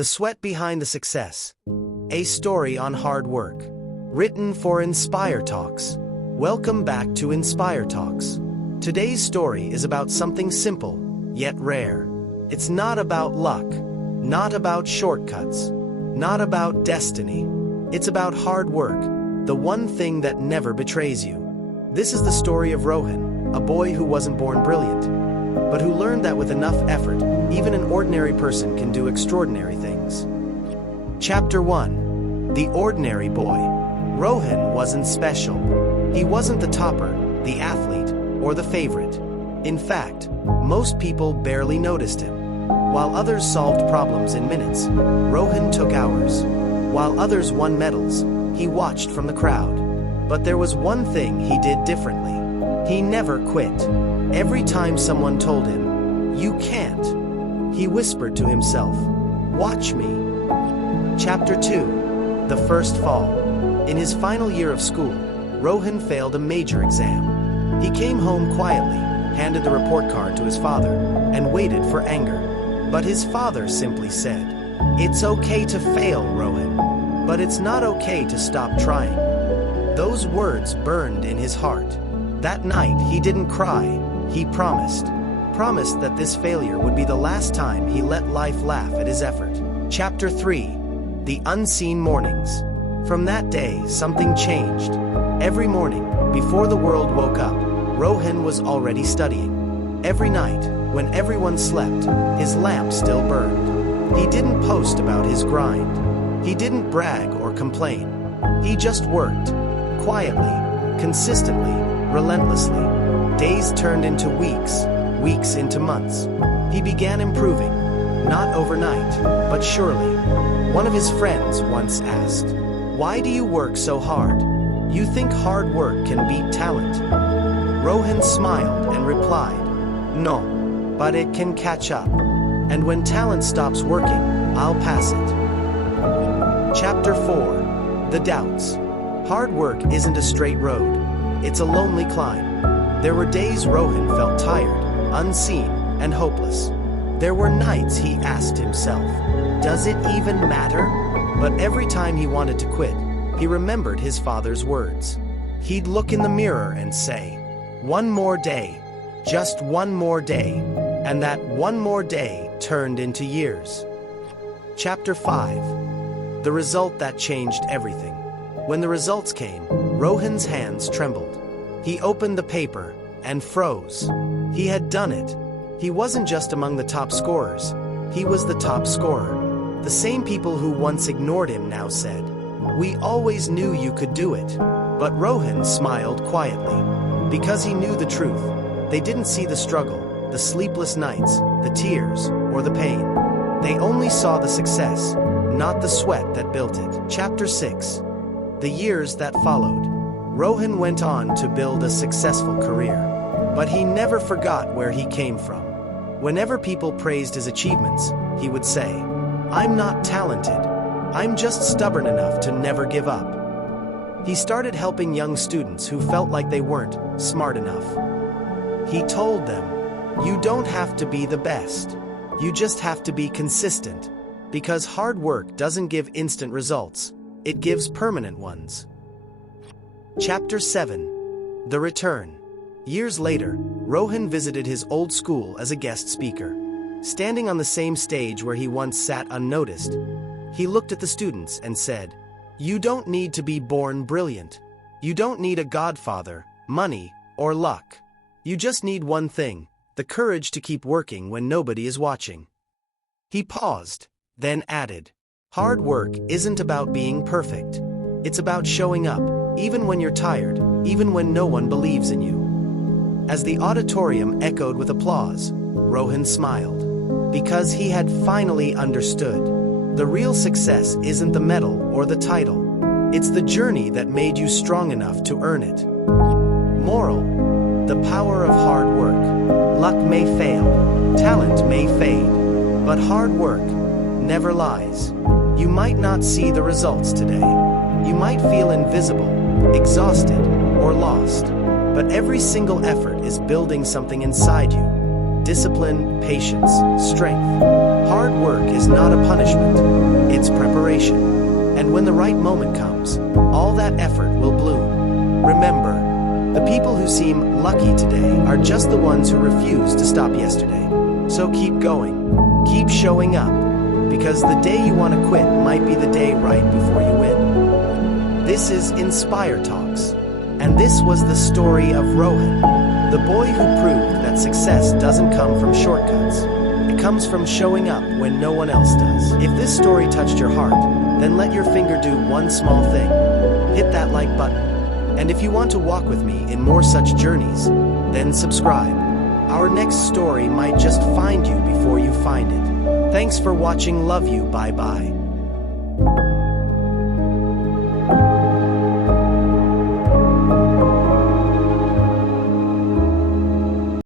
The Sweat Behind the Success. A story on hard work. Written for Inspire Talks. Welcome back to Inspire Talks. Today's story is about something simple, yet rare. It's not about luck, not about shortcuts, not about destiny. It's about hard work, the one thing that never betrays you. This is the story of Rohan, a boy who wasn't born brilliant, but who learned that with enough effort, even an ordinary person can do extraordinary things. Chapter 1. The Ordinary Boy. Rohan wasn't special. He wasn't the topper, the athlete, or the favorite. In fact, most people barely noticed him. While others solved problems in minutes, Rohan took hours. While others won medals, he watched from the crowd. But there was one thing he did differently. He never quit. Every time someone told him, "You can't," he whispered to himself, "Watch me." Chapter 2. The First Fall. In his final year of school, Rohan failed a major exam. He came home quietly, handed the report card to his father, and waited for anger. But his father simply said, "It's okay to fail, Rohan, but it's not okay to stop trying." Those words burned in his heart. That night, he didn't cry. He promised that this failure would be the last time he let life laugh at his effort. Chapter 3. The Unseen Mornings. From that day, something changed. Every morning, before the world woke up, Rohan was already studying. Every night, when everyone slept, his lamp still burned. He didn't post about his grind. He didn't brag or complain. He just worked. Quietly, consistently, relentlessly. Days turned into weeks, weeks into months. He began improving, not overnight, but surely. One of his friends once asked, "Why do you work so hard? You think hard work can beat talent?" Rohan smiled and replied, "No, but it can catch up. And when talent stops working, I'll pass it." Chapter 4. The Doubts. Hard work isn't a straight road. It's a lonely climb. There were days Rohan felt tired, unseen, and hopeless. There were nights he asked himself, "Does it even matter?" But every time he wanted to quit, he remembered his father's words. He'd look in the mirror and say, "One more day, just one more day," and that one more day turned into years. Chapter 5. The Result That Changed Everything. When the results came, Rohan's hands trembled. He opened the paper and froze. He had done it. He wasn't just among the top scorers. He was the top scorer. The same people who once ignored him now said, "We always knew you could do it." But Rohan smiled quietly. Because he knew the truth. They didn't see the struggle, the sleepless nights, the tears, or the pain. They only saw the success, not the sweat that built it. Chapter 6. The Years That Followed. Rohan went on to build a successful career. But he never forgot where he came from. Whenever people praised his achievements, he would say, "I'm not talented. I'm just stubborn enough to never give up." He started helping young students who felt like they weren't smart enough. He told them, "You don't have to be the best. You just have to be consistent. Because hard work doesn't give instant results. It gives permanent ones." Chapter 7. The Return. Years later, Rohan visited his old school as a guest speaker. Standing on the same stage where he once sat unnoticed, he looked at the students and said, "You don't need to be born brilliant. You don't need a godfather, money, or luck. You just need one thing, the courage to keep working when nobody is watching." He paused, then added, "Hard work isn't about being perfect. It's about showing up, even when you're tired, even when no one believes in you." As the auditorium echoed with applause, Rohan smiled. Because he had finally understood. The real success isn't the medal or the title. It's the journey that made you strong enough to earn it. Moral: the power of hard work. Luck may fail, talent may fade, but hard work never lies. You might not see the results today. You might feel invisible, exhausted, or lost. But every single effort is building something inside you. Discipline, patience, strength. Hard work is not a punishment, takes preparation. And when the right moment comes, all that effort will bloom. Remember, the people who seem lucky today are just the ones who refused to stop yesterday. So keep going, keep showing up, because the day you want to quit might be the day right before you win. This is Inspire Talks, and this was the story of Rohan, the boy who proved that success doesn't come from shortcuts. It comes from showing up when no one else does. If this story touched your heart, then let your finger do one small thing. Hit that like button. And if you want to walk with me in more such journeys, then subscribe. Our next story might just find you before you find it. Thanks for watching. Love you. Bye-bye.